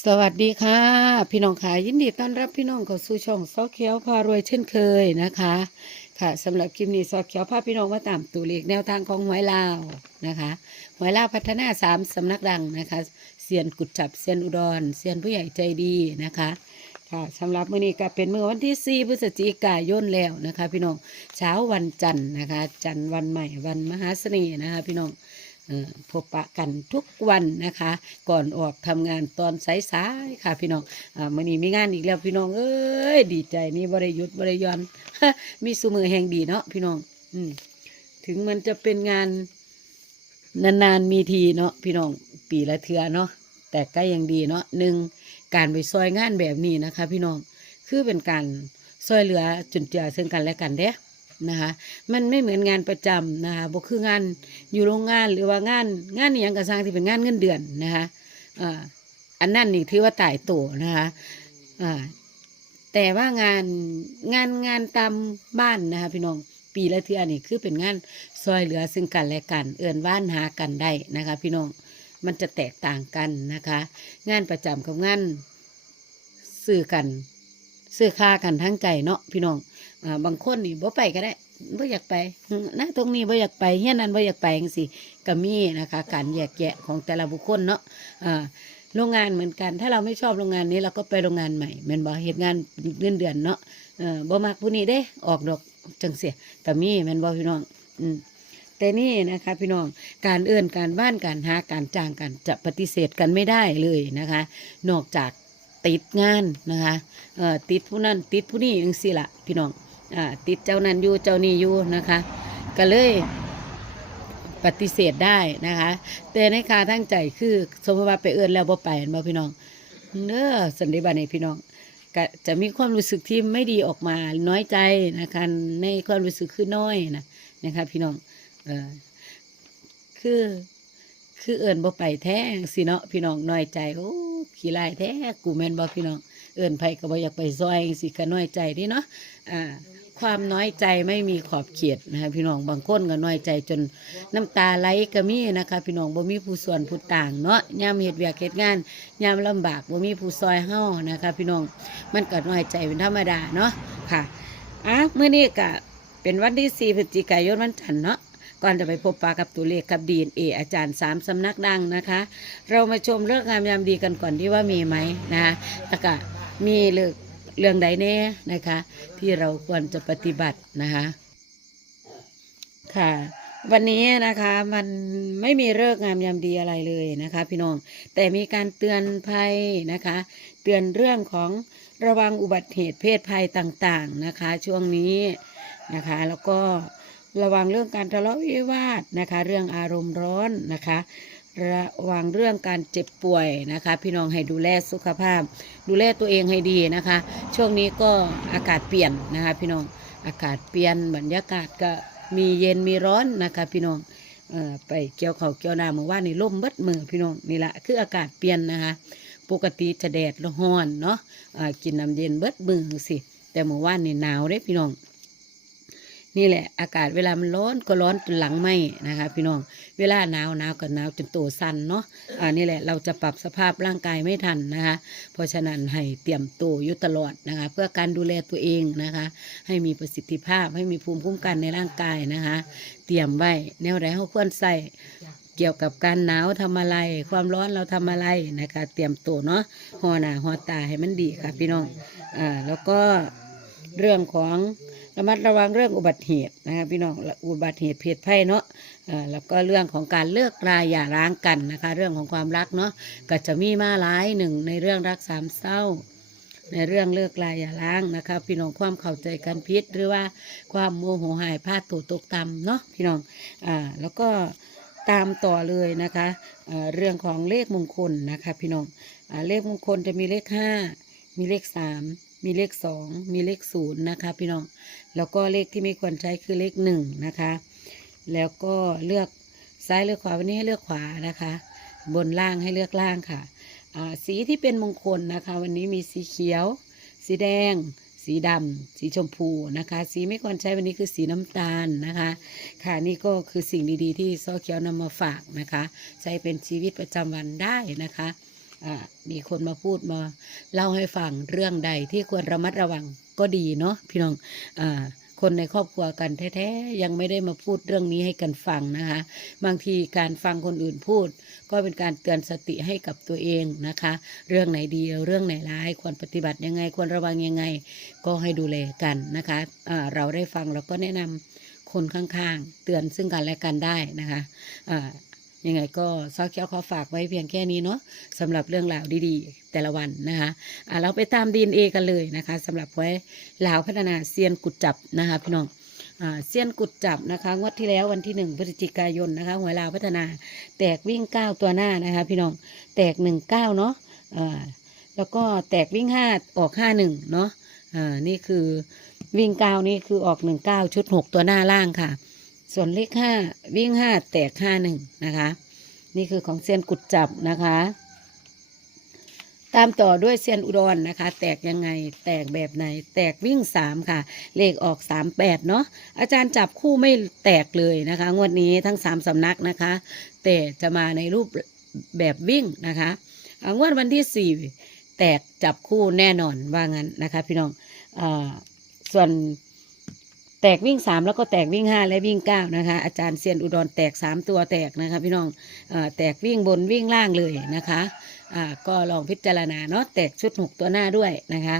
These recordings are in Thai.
สวัสดีค่ะ พี่น้องค่ะยินดีต้อนรับพี่น้องเข้าสู่ช่องซอเขียวพารวยเช่นเคยนะคะ ค่ะสำหรับคลิปนี้ซอเขียวพาพี่น้องมาตามตัวเลขแนวทางของหวยลาวนะคะหวยลาวพัฒนาสามสำนักดังนะคะเซียนกุดจับเซียนอุดรเซียนผู้ใหญ่ใจดีนะคะค่ะสำหรับมื้อนี้ก็เป็นมื้อวันที่ 4 พฤศจิกายนแล้วนะคะ พี่น้องเช้าวันจันทร์นะคะ จันทร์วันใหม่วันมหาเสน่ห์นะคะ พี่น้อง พบปะกันทุกวันนะคะ ก่อนออกทำงานตอนสายๆค่ะพี่น้องอ่ามื่อนี้มีงานอีกแล้วพี่น้องเอ้ยดีใจนี่บริยุทธ์บริยอนมีสุมือแห่งดีเนาะพี่น้อง อืถึงมันจะเป็นงานนานๆมีทีเนาะพี่น้องปีละเทือเนาะแต่ก็ยังดีเนาะหนึ่งการไปซอยงานแบบนี้นะคะ พี่น้องคือเป็นการซอยเหลือจุนเจือซึ่งกันและกันเด้ นะคะมันไม่เหมือนงานประจำนะคะบ่คืองานอยู่โรงงานหรือว่างานงานอย่างกระสร้างที่เป็นงานเงินเดือนนะคะอันนั้นนี่ถือว่าตายตัวนะคะแต่ว่างานงานงานตามบ้านนะคะพี่น้องปีละเทือนี่คือเป็นงานซอยเหลือซึ่งกันและกัน เอื่นว่านหากันได้นะคะ พี่น้องมันจะแตกต่างกันนะคะ งานประจำกับงานซื้อกันซื้อค่ากันทั้งใจเนาะพี่น้อง บางคนนี่บ่ไปก็ได้บ่อยากไปนะตรงนี้บ่อยากไปเฮียนั้นบ่อยากไปจังซี่ก็มีนะคะ การแยกแยะของแต่ละบุคคลเนาะอ่าโรงงานเหมือนกัน ถ้าเราไม่ชอบโรงงานนี้เราก็ไปโรงงานใหม่แม่นบ่เฮ็ดงานเงินเดือนเนาะเออบ่มักผู้นี้เด้ ออกดอกจังเสียก็มีแม่นบ่พี่น้อง อืมแต่นี่นะคะพี่น้องการเอื้อนการบ้านการหาการจ้างกันจะปฏิเสธกันไม่ได้เลยนะคะ นอกจากติดงานนะคะเอ่อติดผู้นั้นติดผู้นี้จังซี่ล่ะพี่น้อง ติดเจ้านั้นอยู่เจ้านี้อยู่นะคะ ก็เลยปฏิเสธได้นะคะ แต่ในคาทั้งใจคือสมมติว่าไปเอื้อนแล้วบ่ไปเห็นบ่พี่น้องเด้อสันนิบาตในพี่น้องก็จะมีความรู้สึกที่ไม่ดีออกมาน้อยใจนะคะในความรู้สึกคือน้อยนะนะคะพี่น้องเออคือคือเอิญบ่ไปแท้สิเนาะพี่น้องน้อยใจโอ้ขี้ลายแท้กูแม่นบ่พี่น้องเอิญไผก็บ่อยากไปซอยสิก็น้อยใจเดิเนาะอ่า ความน้อยใจไม่มีขอบเขตนะคะพี่น้องบางคนก็น้อยใจจนน้ำตาไหลก็มีนะคะ พี่น้องบ่มีผู้ส่วนผู้ต่างเนาะยามเฮ็ดเวียกเฮ็ดงานยามลำบากบ่มีผู้ซอยเฮานะคะ พี่น้องมันก็น้อยใจเป็นธรรมดาเนาะค่ะอะเมื้อนี้ก็เป็นวันที่ 4พฤศจิกายนวันจันทร์เนาะก่อนจะไปพบปะกับตัวเลขกับดีเออาจารย์สามสำนักดังนะคะ เรามาชมเรื่องงามยามดีกันก่อนที่ว่ามีไหมนะคะแล้วก็มีเรื่อ เรื่องใดแน่นะคะ ที่เราควรจะปฏิบัตินะคะค่ะ วันนี้นะคะมันไม่มีเลิกษ์งามยามดีอะไรเลยนะคะ พี่น้องแต่มีการเตือนภัยนะคะ เตือนเรื่องของระวังอุบัติเหตุเพศภัยต่างๆนะคะ ช่วงนี้นะคะ แล้วก็ระวังเรื่องการทะเลาะวิวาทนะคะ เรื่องอารมณ์ร้อนนะคะ ระวังเรื่องการเจ็บป่วยนะคะ พี่น้องให้ดูแลสุขภาพ ดูแลตัวเองให้ดีนะคะ ช่วงนี้ก็อากาศเปลี่ยนนะคะ พี่น้องอากาศเปลี่ยนบรรยากาศก็มีเย็นมีร้อนนะคะ พี่น้องออไปเกี่ยวเขาเกี่ยวน้ำเมื่อวานนี่ล่มเบิดมือพี่น้องนี่แหละคืออากาศเปลี่ยนนะคะ ปกติจะแดดร้อนเนาะอ่ากินน้ำเย็นเบิดมือสิแต่เมื่อวานนี่หนาวเด้พี่น้อง นี่แหละ อากาศเวลามันร้อนก็ร้อนจนหลังไหมนะคะ พี่น้องเวลาหนาวหนาวก็หนาวจนตัวสั่นเนาะอ่านี่แหละเราจะปรับสภาพร่างกายไม่ทันนะคะ เพราะฉะนั้นให้เตรียมตัวอยู่ตลอดนะคะ เพื่อการดูแลตัวเองนะคะ ให้มีประสิทธิภาพให้มีภูมิคุ้มกันในร่างกายนะคะ เตรียมไว้แนวไหนเขาควรใส่เกี่ยวกับการหนาวทำอะไร ความร้อนเราทำอะไรนะคะ เตรียมตัวเนาะหัวหน้าหัวตาให้มันดีค่ะ พี่น้องอ่าแล้วก็เรื่องของ ระมัดระวังเรื่องอุบัติเหตุนะคะพี่น้องอุบัติเหตุเพศภัยเนาะแล้วก็เรื่องของการเลิกราอย่าร้างกันนะคะ เรื่องของความรักเนาะก็จะมีมาหลายหนึ่งในเรื่องรักสามเศร้า ในเรื่องเลิกลายอย่าล้างนะคะ พี่น้องความเข้าใจกันพิษหรือว่าความโมโหหายพลาดตัวตกต่ำเนาะพี่น้องอ่าแล้วก็ตามต่อเลยนะคะเรื่องของเลขมงคลนะคะ พี่น้องอเลขมงคลจะมีเลขห้ามีเลขสาม มีเลขสองมีเลขศูนย์นะคะ พี่น้อง แล้วก็เลขที่ไม่ควรใช้คือเลขหนึ่งนะคะ แล้วก็เลือกซ้ายเลือกขวาวันนี้ให้เลือกขวานะคะ บนล่างให้เลือกล่างค่ะสีที่เป็นมงคลนะคะ วันนี้มีสีเขียว สีแดง สีดำสีชมพูนะคะ สีไม่ควรใช้วันนี้คือสีน้ำตาลนะคะ ค่ะนี่ก็คือสิ่งดีๆ ที่ซอเขียวนำมาฝากนะคะ ใช้เป็นชีวิตประจำวันได้นะคะ มีคนมาพูดมา เล่าให้ฟังเรื่องใดที่ควรระมัดระวังก็ดีเนาะพี่น้องอ่าคนในครอบครัวกันแท้ๆยังไม่ได้มาพูดเรื่องนี้ให้กันฟังนะคะ บางทีการฟังคนอื่นพูด ก็เป็นการเตือนสติให้กับตัวเองนะคะ เรื่องไหนดีเรื่องไหนร้ายควรปฏิบัติยังไง ควรระวังยังไง ก็ให้ดูแลกันนะคะอ่าเราได้ฟังเราก็แนะนำคนข้างๆ เตือนซึ่งกันและกันได้นะคะอ่า ยังไงก็ซอเคียวขอฝากไว้เพียงแค่นี้เนาะสำหรับเรื่องราวดีๆ แต่ละวันนะคะอ่าเราไปตามดีเอกันเลยนะคะสำหรับไว้ลาวพัฒนาเซียนกุดจับนะคะพี่น้องอ่าเซียนกุดจับนะคะงวดที่แล้ววันที่หนึ่งพฤศจิกายนนะคะหวยลาวพัฒนา แตกวิ่งเก้าตัวหน้านะคะพี่น้องแตกหนึ่งเก้าเนาะอ่าแล้วก็แตกวิ่งห้าออกห้าหนึ่งเนาะอ่านี่คือวิ่งเก้านี่คือออกหนึ่งเก้าชุดหกตัวหน้าล่างค่ะ ส่วนเลขห้าวิ่งห้าแตกห้าหนึ่งนะคะ นี่คือของเซียนกุดจับนะคะ ตามต่อด้วยเซียนอุดรนะคะ แตกยังไงแตกแบบไหน แตกวิ่งสามค่ะ เลขออกสามแปดเนาะอาจารย์จับคู่ไม่แตกเลยนะคะ งวดนี้ทั้งสามสำนักนะคะ แต่จะมาในรูปแบบวิ่งนะคะอ่างวดวันที่สี่แตกจับคู่แน่นอนว่างั้นนะคะ พี่น้องอส่วน แตกวิ่งสามแล้วก็แตกวิ่งห้าและวิ่งเก้านะคะ อาจารย์เซียนอุดรแตกสามตัวแตกนะคะพี่น้องอแตกวิ่งบนวิ่งล่างเลยนะคะก็ลองพิจารณาเนาะแตกชุดหกตัวหน้าด้วยนะคะ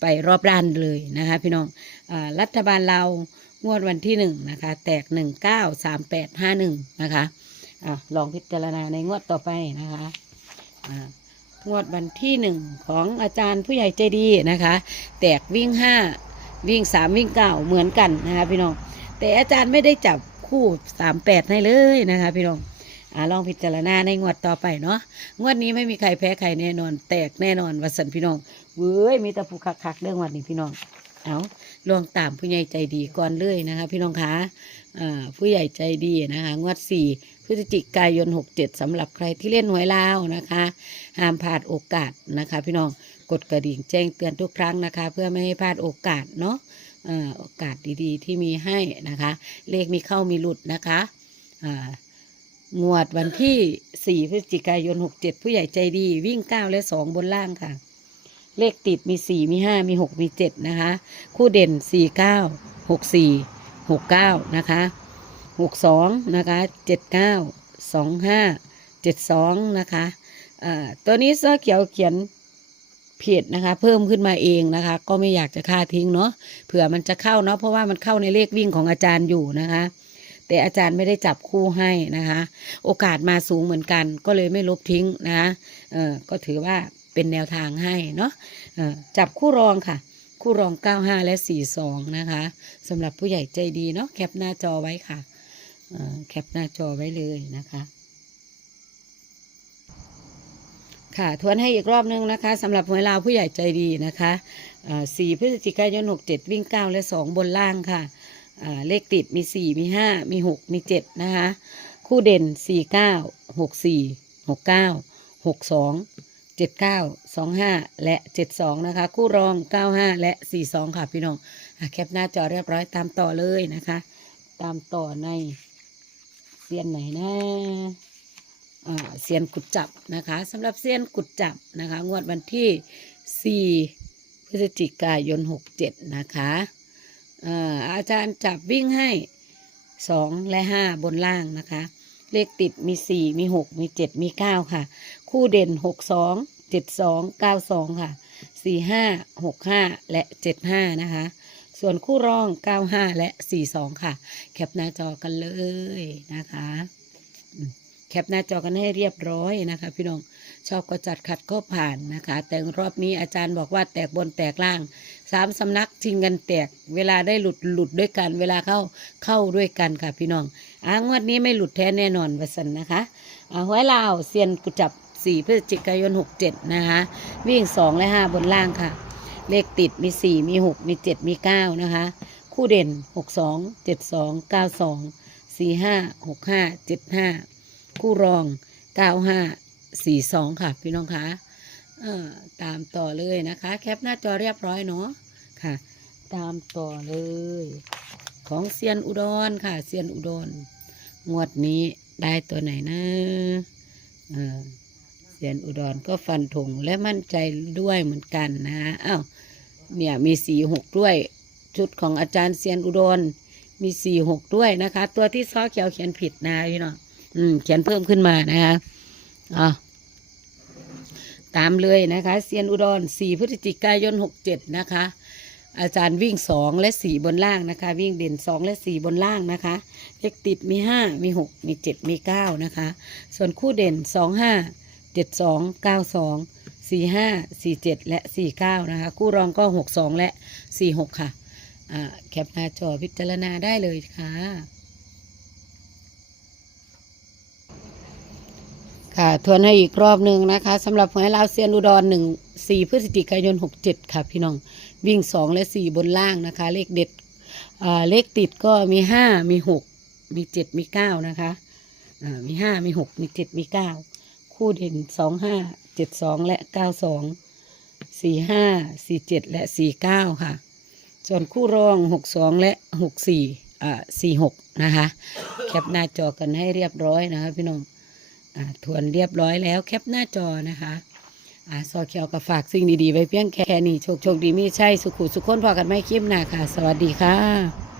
ไปรอบด้านเลยนะคะพี่น้องอรัฐบาลเรางวดวันที่หนึ่งนะคะแตกหนึ่งเก้าสามแปดห้าหนึ่งนะคะอ่าลองพิจารณาในงวดต่อไปนะคะงวดวันที่หนึ่งของอาจารย์ผู้ใหญ่ใจดีนะคะ แตกวิ่งห้า วิ่งสามวิ่งเก้าเหมือนกันนะคะพี่น้อง แต่อาจารย์ไม่ได้จับคู่สามแปดให้เลยนะคะพี่น้องอ่าลองพิจารณาในงวดต่อไปเนาะงวดนี้ไม่มีใครแพ้ใครแน่นอน แตกแน่นอนวัสันพี่น้องเว้ยมีแต่ผู้คักๆเรื่องวันนี้พี่น้องเอาลองตามผู้ใหญ่ใจดีก่อนเลยนะคะ พี่น้องคะอ่าผู้ใหญ่ใจดีนะคะงวดสี่พฤศจิกายนหกเจ็ดสำหรับใครที่เล่นหวยลาวนะคะห้ามพลาดโอกาสนะคะ พี่น้อง กดกระดิ่งแจ้งเตือนทุกครั้งนะคะ เพื่อไม่ให้พลาดโอกาสเนาะโอกาสดีๆ ที่มีให้นะคะ เลขมีเข้ามีหลุดนะคะงวดวันที่ 4 พฤศจิกายน 67 ผู้ใหญ่ใจดี วิ่ง 9 และ 2 บนล่างค่ะ เลขติดมี 4 มี 5 มี 6 มี 7 นะคะ คู่เด่น 4 9 6 4 6 9 นะคะ 62 นะคะ 79 25 72 นะคะตัวนี้เสื้อเขียวเขียน ผิดนะคะ เพิ่มขึ้นมาเองนะคะ ก็ไม่อยากจะค่าทิ้งเนาะเผื่อมันจะเข้าเนาะเพราะว่ามันเข้าในเลขวิ่งของอาจารย์อยู่นะคะ แต่อาจารย์ไม่ได้จับคู่ให้นะคะ โอกาสมาสูงเหมือนกัน ก็เลยไม่ลบทิ้งนะคะเออก็ถือว่าเป็นแนวทางให้เนาะเออจับคู่รองค่ะ คู่รอง 95 และ 42 นะคะสำหรับผู้ใหญ่ใจดีเนาะแคปหน้าจอไว้ค่ะแคปหน้าจอไว้เลยนะคะ ค่ะทวนให้อีกรอบนึงนะคะสำหรับหวยลาวผู้ใหญ่ใจดีนะคะอ่า4พฤศจิกายน67วิ่ง9และ2บนล่างค่ะเลขติดมี4มี5มี6มี7นะคะคู่เด่น49 64 69 62 79 25และ72นะคะคู่รอง95และ42ค่ะพี่น้องอแคปหน้าจอเรียบร้อยตามต่อเลยนะคะ ตามต่อในเซียนไหนนะอ่า เซียนกุดจับนะคะสำหรับเซียนกุดจับนะคะ งวดวันที่ 4 พฤศจิกายน 67 นะคะอาจารย์จับวิ่งให้ 2 และ 5 บนล่างนะคะ เลขติดมี 4 มี 6 มี 7 มี 9 ค่ะ คู่เด่น 62 72 92 ค่ะ 45 65 และ 75 นะคะ ส่วนคู่รอง 95 และ 42 ค่ะ แคปหน้าจอกันเลยนะคะ แคปหน้าจอกันให้เรียบร้อยนะคะ พี่น้องชอบก็จัดขัดก็ผ่านนะคะ แต่รอบนี้อาจารย์บอกว่าแตกบนแตกล่างสามสำนักชิงกันแตก เวลาได้หลุดหลุดด้วยกัน เวลาเข้าเข้าด้วยกันค่ะพี่น้องอ้างวดนี้ไม่หลุดแท้แน่นอนวสันนะคะเอาไว้ลาวเซียนกุจับสี่พฤศจิกายนหกเจ็ดนะคะ วิ่งสองและห้าบนล่างค่ะ เลขติดมีสี่มีหกมีเจ็ดมีเก้านะคะ คู่เด่นหกสองเจ็ดสองเก้าสองสี่ห้าหกห้าเจ็ดห้า คู่รอง 9542 ค่ะ พี่น้องคะเอ่อตามต่อเลยนะคะ แคปหน้าจอเรียบร้อยเนาะค่ะ ตามต่อเลย ของเซียนอุดรค่ะเซียนอุดรงวดนี้ได้ตัวไหนนะเออเซียนอุดรก็ฟันธงและมั่นใจด้วยเหมือนกันนะฮะอ้าวเนี่ยมีสี่หกด้วย ชุดของอาจารย์เซียนอุดรมีสี่หกด้วยนะคะ ตัวที่ซ้อเขียวเขียนผิดนะพี่น้อง อืมเขียนเพิ่มขึ้นมานะคะอะตามเลยนะคะเซียนอุดรสี่พฤศจิกายนหกเจ็ดนะคะ อาจารย์วิ่งสองและสี่บนล่างนะคะ วิ่งเด่นสองและสี่บนล่างนะคะเลขติดมีห้ามีหกมีเจ็ดมีเก้านะคะ ส่วนคู่เด่นสองห้าเจ็ดสองเก้าสองสี่ห้าสี่เจ็ดและสี่เก้านะคะ คู่รองก็หกสองและสี่หกค่ะแคปหน้าจอพิจารณาได้เลยค่ะ ค่ะ ทวนให้อีกรอบหนึ่งนะคะสำหรับหวยลาวเซียนอุดรหนึ่งสี่พฤศจิกายนหกเจ็ดค่ะพี่น้อง วิ่งสองและสี่บนล่างนะคะ เลขเด็ดอ่าเลขติดก็มีห้ามีหกมีเจ็ดมีเก้านะคะอ่ามีห้ามีหกมีเจ็ดมีเก้าคู่เด่นสองห้าเจ็ดสองและเก้าสองสี่ห้าสี่เจ็ดและสี่เก้าค่ะ ส่วนคู่รองหกสองและหกสี่อ่าสี่หกนะคะ แคปหน้าจอกันให้เรียบร้อยนะคะพี่น้อง ทวนเรียบร้อยแล้วแคปหน้าจอนะคะอ่าซอเขียวกับฝากสิ่งดีๆไว้เพียงแค่นี้โชคโชคดีมีใช่สุขุสุขคนพอกันไม่คลิปหน้าค่ะ สวัสดีค่ะ